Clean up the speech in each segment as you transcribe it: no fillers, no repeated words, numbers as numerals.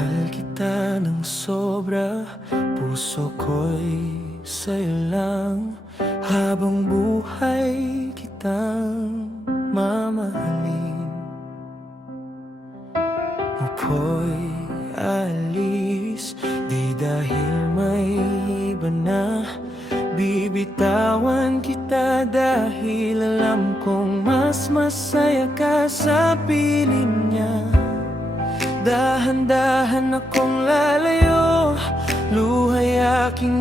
Mahal kita ng sobra, puso ko'y sa'yo lang. Habang buhay kitang mamahalin. Ako'y alis, di dahil may iba na. Bibitawan kita dahil alam kong mas masaya ka sa piling niya. Dahan-dahan akong lalayo, luha'y aking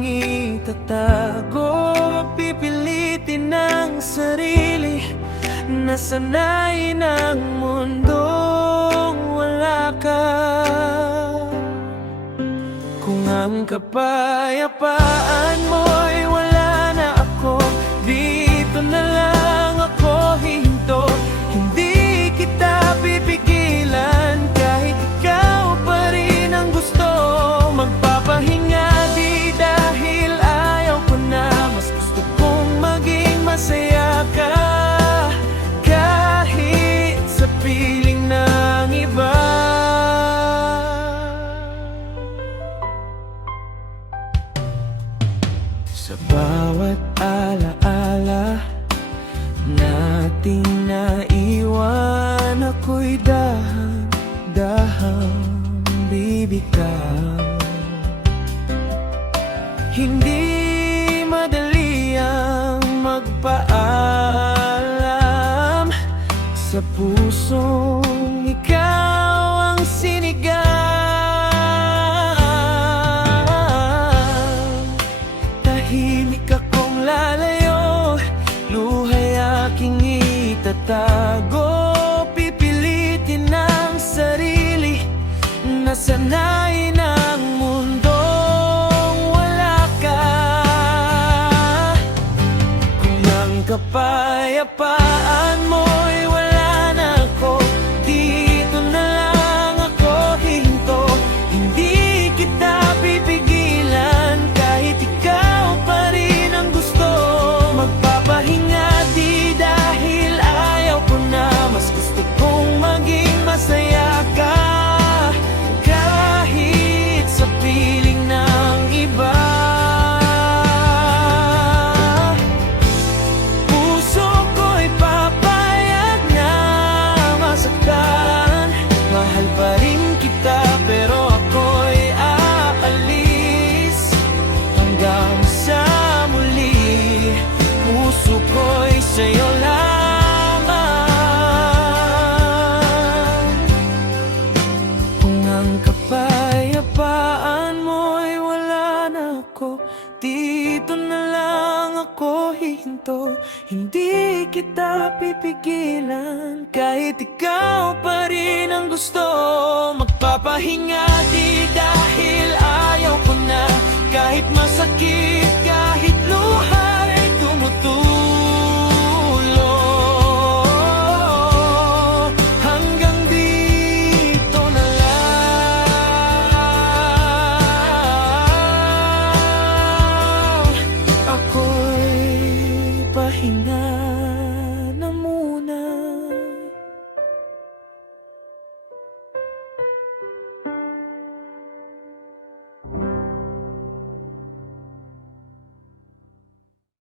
itatago. Pipilitin ang sarili, nasanayin ang mundong wala ka. Kung ang kapayapaan mo'y wala na ako, dito na lang ako hihinto. Hindi kita pipigilan, kahit ikaw pa rin ang gusto. Magpapahinga di dahil ayaw ko na, mas gusto kong maging masaya ka, kahit sa piling ng iba. Sa bawat alaala nating naiwan, ako'y dahan-dahang bibitaw. Hindi madali ang magpaalam sa pusong ikaw ang sinigang. Tahimik akong lalayo, luha'y aking itatago. Pipilitin ang sarili, nasanayin ang mundong wala ka. Kung ang kapayapaan mo'y wala na ako, dito na lang ako hihinto. Hindi kita pipigilan, kahit ikaw pa rin ang gusto. Magpapahinga di dahil ayaw ko na, mas gusto kong maging masaya ka, kahit sa piling ng iba. Puso ko'y papayag na masaktan. Mahal pa rin kita pero ako'y aalis hanggang sa muli. Puso ko'y sa'yo lamang. Kung ang kapayapaan mo'y wala na ako, dito na lang ako hihinto. Hindi kita pipigilan, kahit ikaw pa rin ang gusto. Magpapahinga di dahil ayaw ko na, kahit masakit